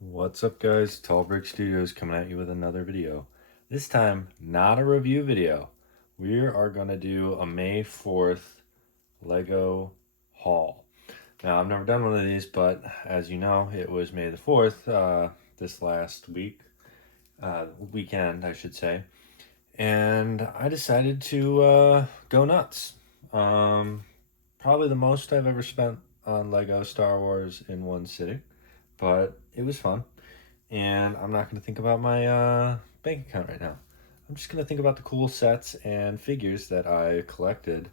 What's up, guys? Tall Brick Studios coming at you with another video. This time, not a review video. We are going to do a May 4th Lego haul. Now, I've never done one of these, but as you know, it was May the 4th this last weekend, I should say. And I decided to go nuts. Probably the most I've ever spent on Lego Star Wars in one sitting, but it was fun. And I'm not going to think about my bank account right now. I'm just going to think about the cool sets and figures that I collected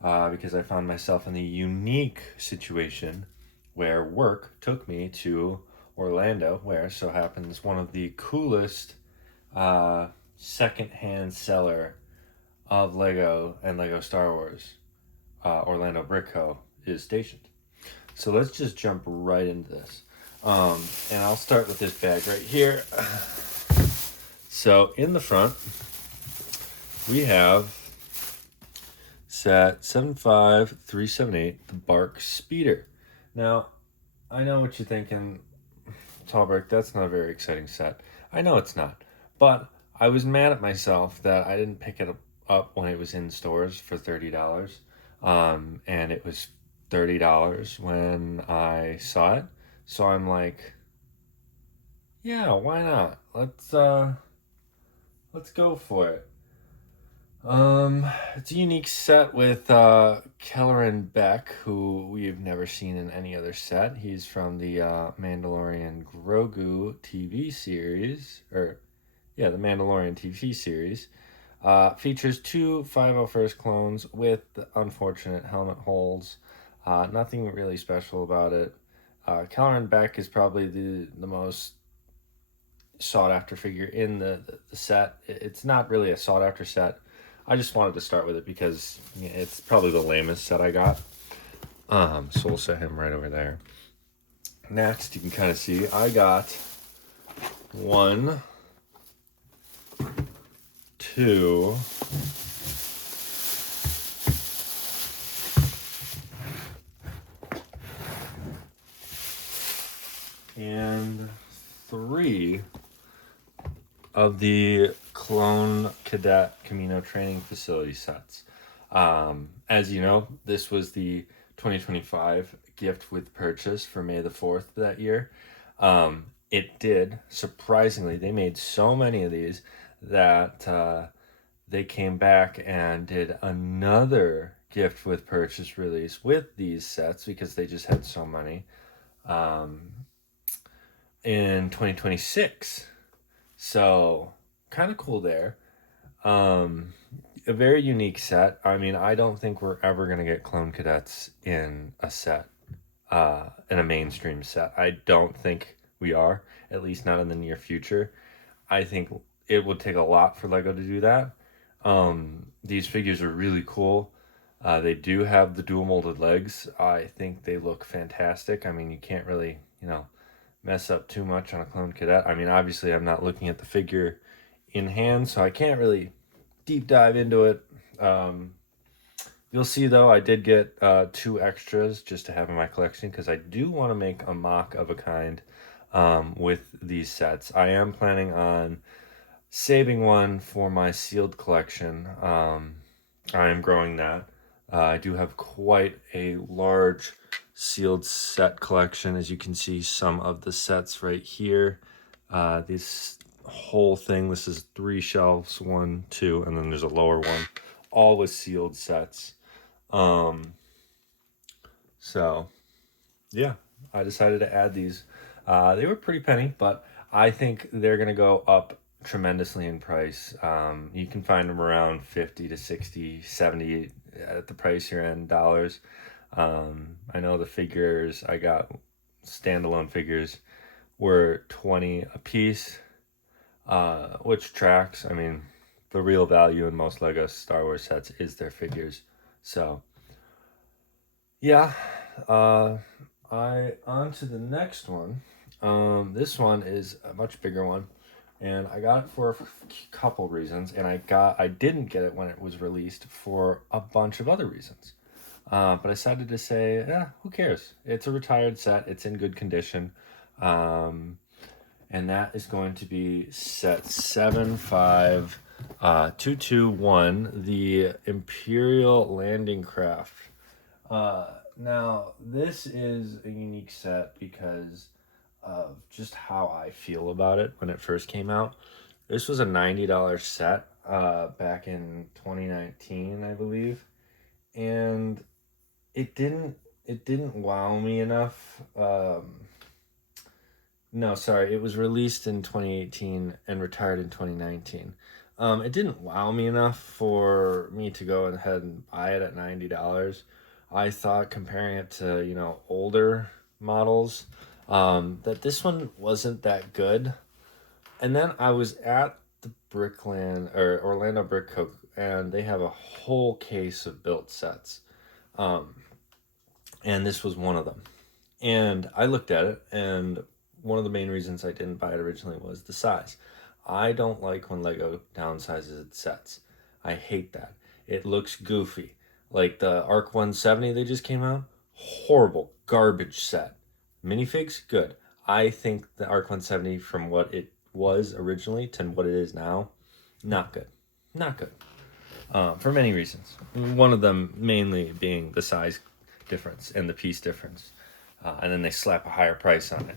because I found myself in the unique situation where work took me to Orlando, where so happens one of the coolest secondhand seller of Lego and Lego Star Wars, Orlando Brick Co., is stationed. So let's just jump right into this. And I'll start with this bag right here. So in the front, we have set 75378, the BARGE Speeder. Now, I know what you're thinking, Tallbrick, that's not a very exciting set. I know it's not, but I was mad at myself that I didn't pick it up when it was in stores for $30. And it was $30 when I saw it. So I'm like, yeah, why not? Let's go for it. It's a unique set with Kelleran Beck, who we've never seen in any other set. He's from the Mandalorian Grogu TV series, the Mandalorian TV series. Features two 501st clones with unfortunate helmet holes. Nothing really special about it. Kelleran Beck is probably the most sought after figure in the set. It's not really a sought after set. I just wanted to start with it because it's probably the lamest set I got. So we'll set him right over there. Next, you can kind of see I got 1, 2, and 3 of the Clone Cadet Camino training facility sets. As you know, this was the 2025 gift with purchase for May the 4th that year. It did, surprisingly, they made so many of these that they came back and did another gift with purchase release with these sets because they just had so many in 2026. So kind of cool there. A very unique set. I mean, I don't think we're ever going to get Clone Cadets in a set, in a mainstream set. I don't think we are, at least not in the near future. I think it would take a lot for Lego to do that. These figures are really cool. They do have the dual molded legs. I think they look fantastic. I mean, you can't really, mess up too much on a Clone Cadet. I mean, obviously, I'm not looking at the figure in hand, so I can't really deep dive into it. You'll see, though, I did get 2 extras just to have in my collection because I do want to make a mock of a kind with these sets. I am planning on saving one for my sealed collection. I am growing that. I do have quite a large sealed set collection. As you can see, some of the sets right here. This whole thing, this is 3 shelves, 1, 2, and then there's a lower one, all with sealed sets. So yeah, I decided to add these. They were pretty penny, but I think they're gonna go up tremendously in price. You can find them around 50 to 60, 70 at the price you're in dollars. I know the figures I got, standalone figures, were 20 a piece, which tracks. I mean, the real value in most Lego Star Wars sets is their figures. So yeah, on to the next one. This one is a much bigger one, and I got it for a couple reasons, and I didn't get it when it was released for a bunch of other reasons. But I decided to say, who cares? It's a retired set. It's in good condition. and that is going to be set 75221, the Imperial Landing Craft. Now, this is a unique set because of just how I feel about it when it first came out. This was a $90 set back in 2019, I believe, and it didn't wow me enough. No, sorry, it was released in 2018 and retired in 2019. It didn't wow me enough for me to go ahead and buy it at $90. I thought, comparing it to, older models, that this one wasn't that good. And then I was at the Brickland or Orlando Brick Co., and they have a whole case of built sets. And this was one of them. And I looked at it, and one of the main reasons I didn't buy it originally was the size. I don't like when Lego downsizes its sets. I hate that. It looks goofy. Like the Arc 170 they just came out, horrible, garbage set. Minifigs, good. I think the Arc 170 from what it was originally to what it is now, not good. Not good. For many reasons. One of them mainly being the size difference and the piece difference. And then they slap a higher price on it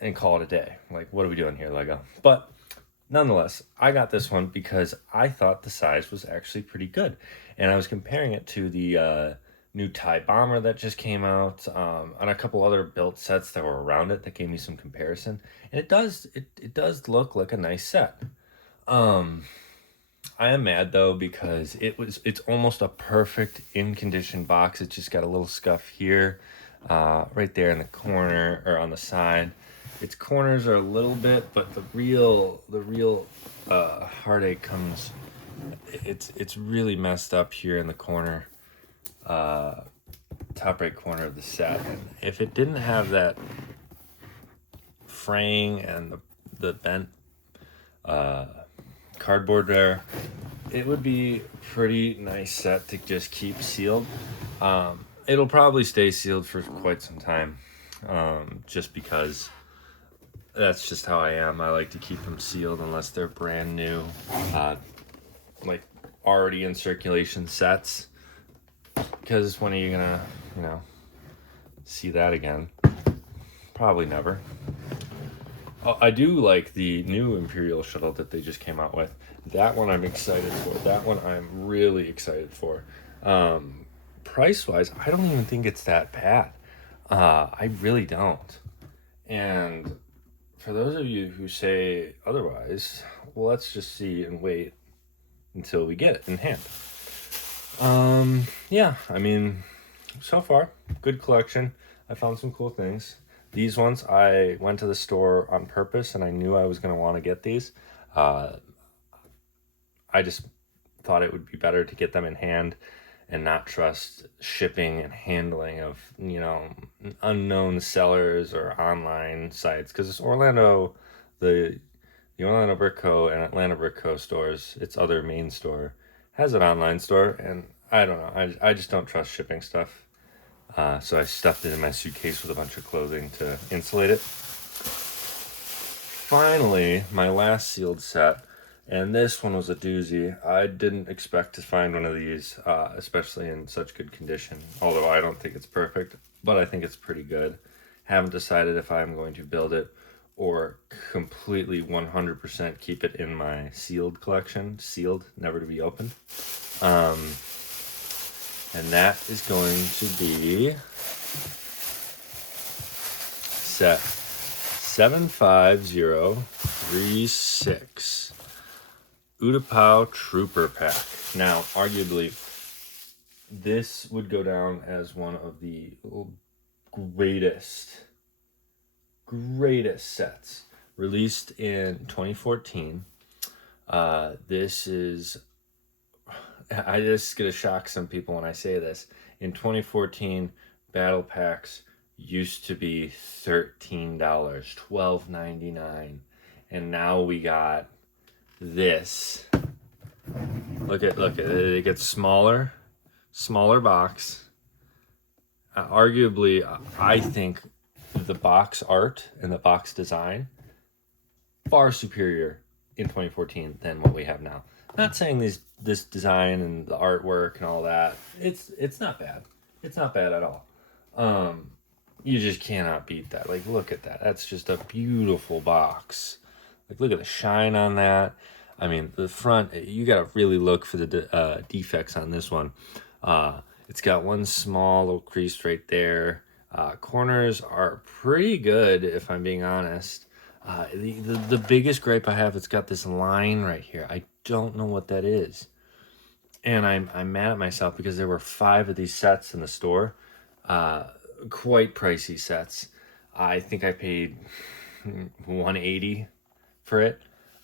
and call it a day. Like, what are we doing here, Lego? But nonetheless, I got this one because I thought the size was actually pretty good. And I was comparing it to the new TIE Bomber that just came out, and a couple other built sets that were around it that gave me some comparison. And it does look like a nice set. I am mad though because it's almost a perfect in condition box. It just got a little scuff here, right there in the corner or on the side. Its corners are a little bit, but the real heartache comes. It's really messed up here in the corner, top right corner of the set. And if it didn't have that fraying and the bent cardboard there, it would be a pretty nice set to just keep sealed. It'll probably stay sealed for quite some time, just because that's just how I am. I like to keep them sealed unless they're brand new, like already in circulation sets, because when are you gonna see that again? Probably never. I do like the new Imperial shuttle that they just came out with. That one I'm excited for. That one I'm really excited for. Price-wise, I don't even think it's that bad. I really don't. And for those of you who say otherwise, well, let's just see and wait until we get it in hand. Yeah, I mean, so far, good collection. I found some cool things. These ones, I went to the store on purpose, and I knew I was going to want to get these. I just thought it would be better to get them in hand and not trust shipping and handling of, unknown sellers or online sites. Because Orlando, the Orlando Brick Co. and Atlanta Brick Co. stores, its other main store, has an online store, and I don't know. I just don't trust shipping stuff. So I stuffed it in my suitcase with a bunch of clothing to insulate it. Finally, my last sealed set, and this one was a doozy. I didn't expect to find one of these, especially in such good condition, although I don't think it's perfect, but I think it's pretty good. Haven't decided if I'm going to build it or completely 100% keep it in my sealed collection, sealed, never to be opened. And that is going to be set 75036 Utapau Trooper Pack. Now, arguably, this would go down as one of the greatest sets released in 2014. This is, this is going to shock some people when I say this. In 2014, battle packs used to be $13, $12.99, and now we got this. Look at it. It gets smaller box. Arguably, I think the box art and the box design far superior in 2014 than what we have now. Not saying this design and the artwork and all that, it's not bad. It's not bad at all. You just cannot beat that. Like, look at that. That's just a beautiful box. Like, look at the shine on that. I mean, the front, you got to really look for the defects on this one. It's got one small little crease right there. Corners are pretty good, if I'm being honest. The biggest gripe I have, it's got this line right here. I don't know what that is. And I'm mad at myself because there were 5 of these sets in the store. Quite pricey sets. I think I paid $180 for it.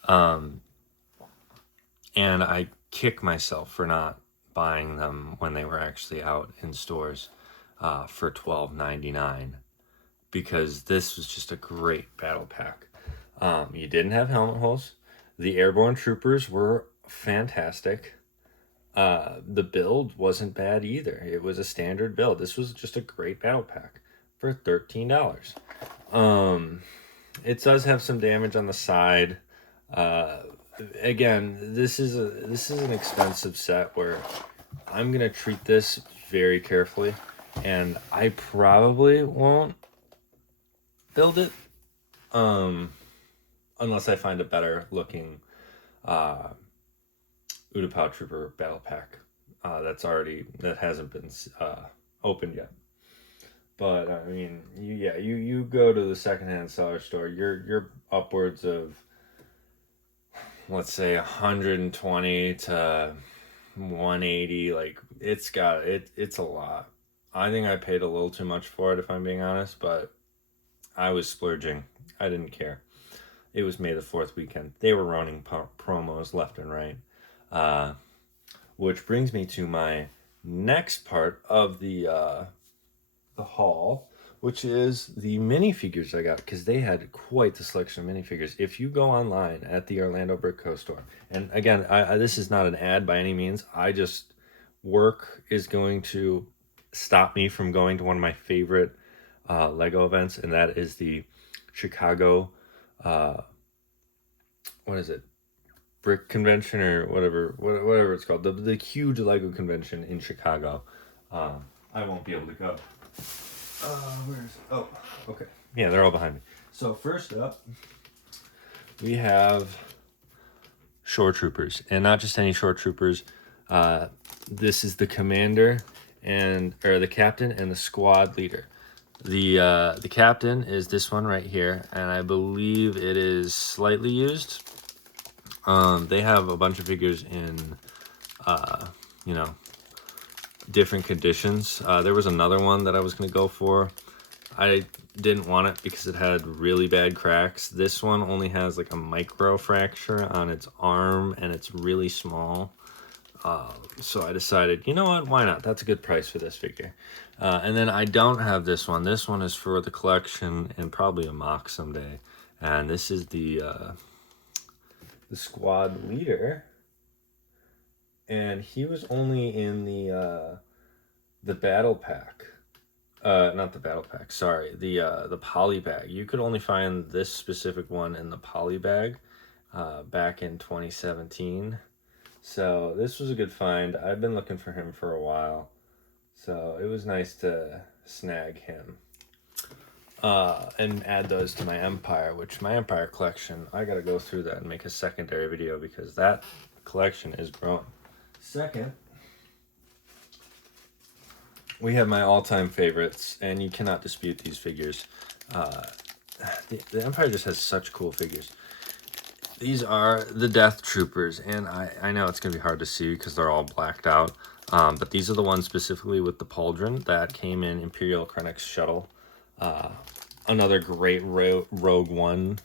And I kick myself for not buying them when they were actually out in stores for $12.99, because this was just a great battle pack. You didn't have helmet holes. The airborne troopers were fantastic. The build wasn't bad either. It was a standard build. This was just a great battle pack for $13. It does have some damage on the side. Again, this is an expensive set where I'm gonna treat this very carefully, and I probably won't build it unless I find a better looking Utapau Trooper battle pack that hasn't been opened yet. But I mean, you go to the secondhand seller store, you're upwards of, let's say, 120 to 180. Like, it's a lot. I think I paid a little too much for it, if I'm being honest, but I was splurging. I didn't care. It was May the 4th weekend. They were running promos left and right. Which brings me to my next part of the haul, which is the minifigures I got, because they had quite the selection of minifigures. If you go online at the Orlando Brick Co. store, and again, this is not an ad by any means. Work is going to stop me from going to one of my favorite Lego events, and that is the Chicago, what is it? Brick convention or whatever it's called, the huge Lego convention in Chicago. I won't be able to go. Okay. Yeah, they're all behind me. So first up, we have Shore Troopers, and not just any Shore Troopers. This is the commander or the captain and the squad leader. The captain is this one right here, and I believe it is slightly used. They have a bunch of figures in, different conditions. There was another one that I was going to go for. I didn't want it because it had really bad cracks. This one only has like a micro fracture on its arm, and it's really small. So I decided, you know what, why not? That's a good price for this figure. And then I don't have this one. This one is for the collection and probably a mock someday. And this is the squad leader, and he was only in the battle pack. Not the battle pack, sorry, the poly bag. You could only find this specific one in the poly bag back in 2017. So this was a good find. I've been looking for him for a while, so it was nice to snag him. And add those to my Empire, which my Empire collection, I gotta go through that and make a secondary video because that collection is growing. Second, we have my all-time favorites, and you cannot dispute these figures. The Empire just has such cool figures. These are the Death Troopers, and I know it's gonna be hard to see because they're all blacked out, but these are the ones specifically with the pauldron that came in Imperial Krennic's shuttle. Another great Rogue One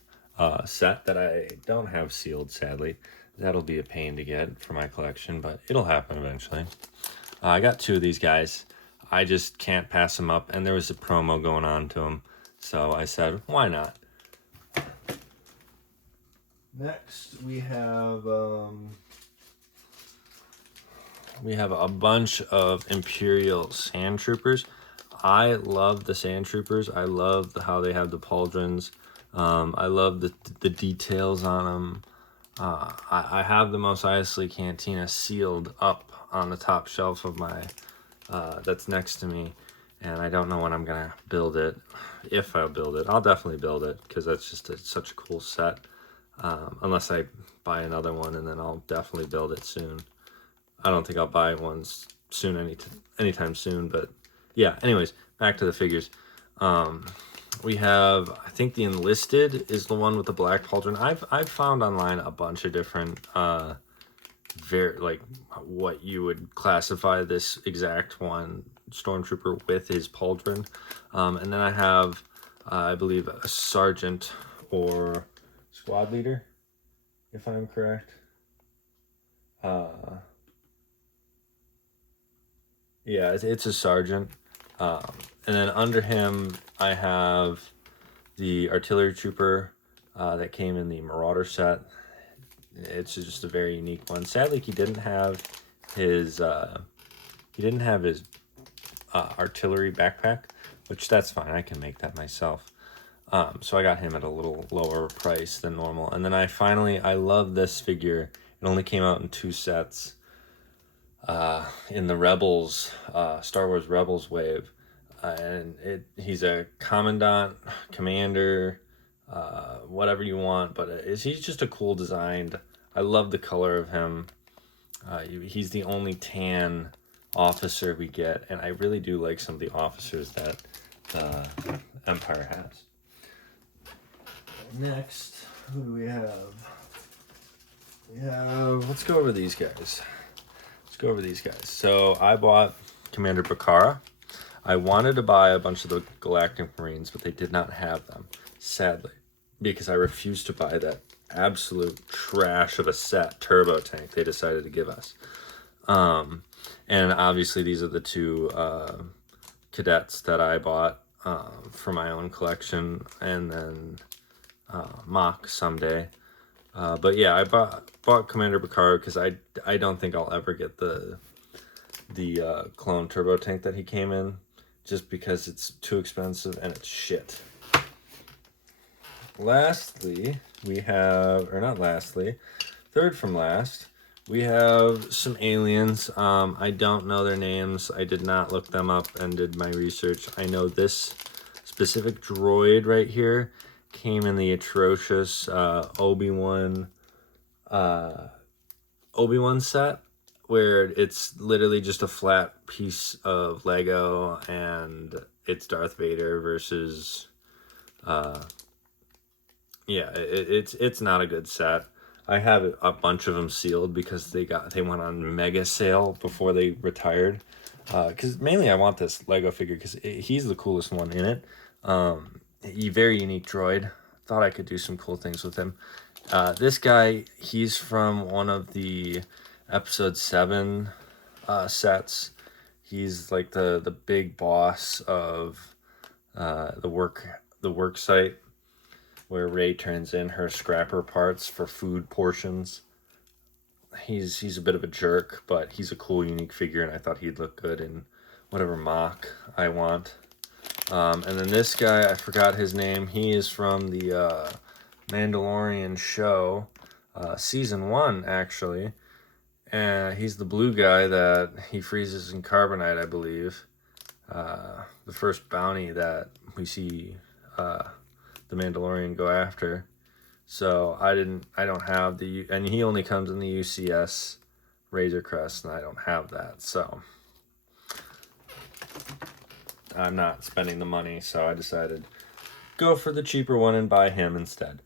set that I don't have sealed, sadly. That'll be a pain to get for my collection, but it'll happen eventually. I got 2 of these guys. I just can't pass them up, and there was a promo going on to them, so I said, why not? Next, we have a bunch of Imperial Sand Troopers. I love the Sand Troopers. I love how they have the pauldrons. I love the details on them. I have the Mos Eisley Cantina sealed up on the top shelf of my that's next to me, and I don't know when I'm gonna build it. If I'll build it, I'll definitely build it because that's just such a cool set. Unless I buy another one, and then I'll definitely build it soon. I don't think I'll buy ones soon anytime soon, but yeah. Anyways, back to the figures. We have, I think the Enlisted is the one with the black pauldron. I've found online a bunch of different like what you would classify this exact one stormtrooper with his pauldron, and then I have I believe a sergeant or squad leader, if I'm correct. Yeah, it's a sergeant, and then under him I have the artillery trooper that came in the Marauder set. It's just a very unique one. Sadly, he didn't have his artillery backpack, which that's fine. I can make that myself. So I got him at a little lower price than normal. And then I love this figure. It only came out in 2 sets. In the Rebels, Star Wars Rebels wave, and he's a commandant, commander, whatever you want, but he's just a cool design. I love the color of him. He's the only tan officer we get, and I really do like some of the officers that Empire has. Next, who do we have? Let's go over these guys. So I bought Commander Bakara. I wanted to buy a bunch of the Galactic Marines, but they did not have them, sadly, because I refused to buy that absolute trash of a set turbo tank they decided to give us. And obviously these are the 2 cadets that I bought for my own collection, and then mock someday. But yeah, I bought Commander Bakara because I don't think I'll ever get the clone turbo tank that he came in, just because it's too expensive and it's shit. Lastly, we have, or not lastly, third from last, we have some aliens. I don't know their names. I did not look them up and did my research. I know this specific droid right here came in the atrocious Obi-Wan set, where it's literally just a flat piece of Lego and it's Darth Vader versus it's not a good set. I have a bunch of them sealed because they went on mega sale before they retired, because mainly I want this Lego figure because he's the coolest one in it. Very unique droid. Thought I could do some cool things with him. This guy, he's from one of the episode 7 sets. He's like the big boss of the work site where Rey turns in her scrapper parts for food portions. He's a bit of a jerk, but he's a cool, unique figure, and I thought he'd look good in whatever mock I want. And then this guy, I forgot his name. He is from the Mandalorian show, season 1, actually. And he's the blue guy that he freezes in carbonite, I believe. The first bounty that we see the Mandalorian go after. So I don't have and he only comes in the UCS Razor Crest, and I don't have that. So I'm not spending the money, so I decided go for the cheaper one and buy him instead.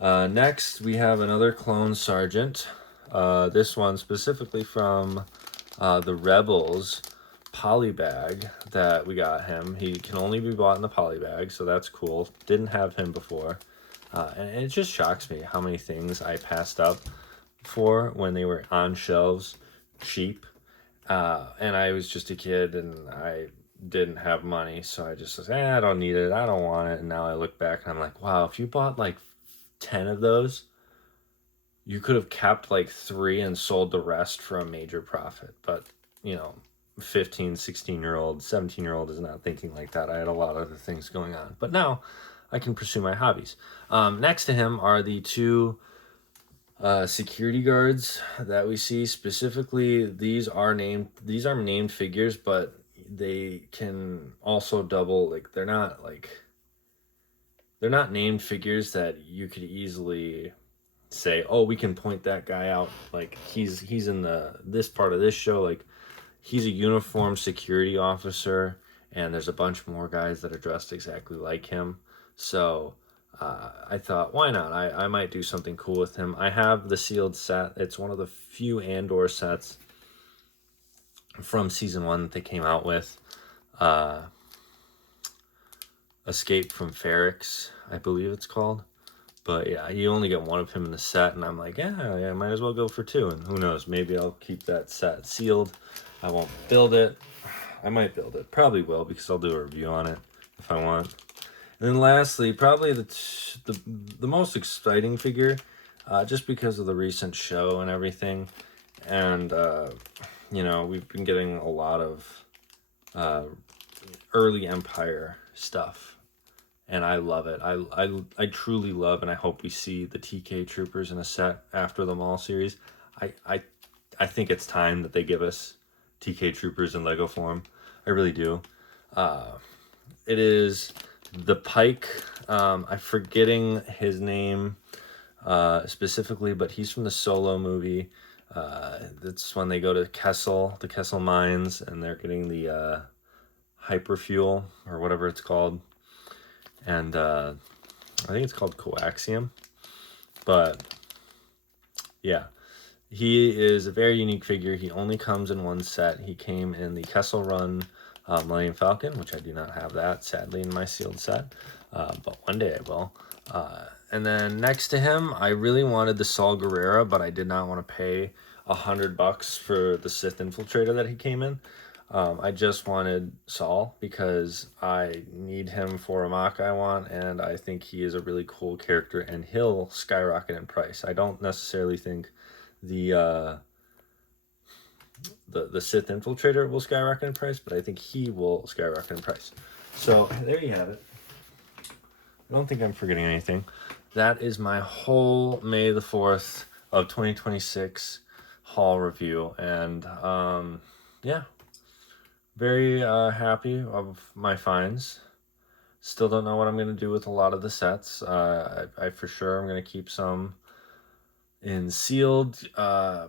Next, we have another clone sergeant. This one specifically from the Rebels polybag that we got him. He can only be bought in the polybag, so that's cool. Didn't have him before. And it just shocks me how many things I passed up for when they were on shelves cheap. And I was just a kid and I didn't have money, so I just was, I don't need it, I don't want it. And now I look back and I'm like, wow, if you bought like 10 of those, you could have kept like 3 and sold the rest for a major profit. But 15, 16-year-old, 17-year-old is not thinking like that. I had a lot of other things going on. But now I can pursue my hobbies. Next to him are the two security guards that we see. Specifically, these are named figures, but they can also double, like they're not named figures that you could easily say, oh, we can point that guy out, like he's in this part of this show, like he's a uniformed security officer, and there's a bunch more guys that are dressed exactly like him. So I thought, why not? I might do something cool with him. I have the sealed set. It's one of the few Andor sets from season 1 that they came out with. Escape from Ferrix, I believe it's called. But yeah, you only get one of him in the set, and I'm like, yeah, I might as well go for 2. And who knows, maybe I'll keep that set sealed. I won't build it. I might build it. Probably will, because I'll do a review on it if I want. And then lastly, probably the most exciting figure, just because of the recent show and everything. And, you know, we've been getting a lot of early Empire stuff. And I love it. I truly love, and I hope we see the TK Troopers in a set after the Maul series. I think it's time that they give us TK Troopers in Lego form. I really do. It is the Pike. I'm forgetting his name specifically, but he's from the Solo movie. That's when they go to the Kessel mines, and they're getting the hyperfuel or whatever it's called. And I think it's called coaxium. But yeah, he is a very unique figure. He only comes in one set. He came in the Kessel Run Millennium Falcon, which I do not have that, sadly, in my sealed set. But one day I will. And then next to him, I really wanted the Saul Guerrera, but I did not want to pay $100 for the Sith Infiltrator that he came in. I just wanted Saul because I need him for a mock I want, and I think he is a really cool character, and he'll skyrocket in price. I don't necessarily think the Sith Infiltrator will skyrocket in price, but I think he will skyrocket in price. So there you have it. I don't think I'm forgetting anything. That is my whole May the 4th of 2026 haul review, and yeah. Very happy of my finds. Still don't know what I'm going to do with a lot of the sets. I for sure I'm going to keep some in sealed,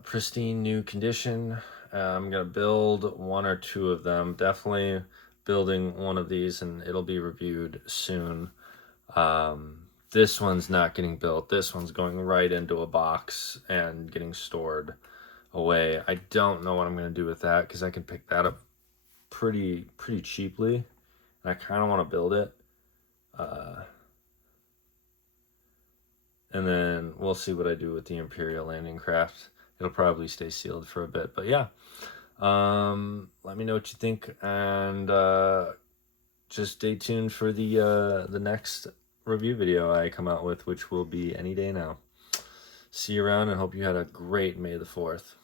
pristine new condition. I'm going to build 1 or 2 of them. Definitely building one of these, and it'll be reviewed soon. This one's not getting built. This one's going right into a box and getting stored away. I don't know what I'm going to do with that, because I can pick that up pretty cheaply, and I kind of want to build it, and then we'll see what I do with the Imperial Landing Craft. It'll probably stay sealed for a bit, but yeah, let me know what you think, and just stay tuned for the next review video I come out with, which will be any day now. See you around, and hope you had a great May the 4th.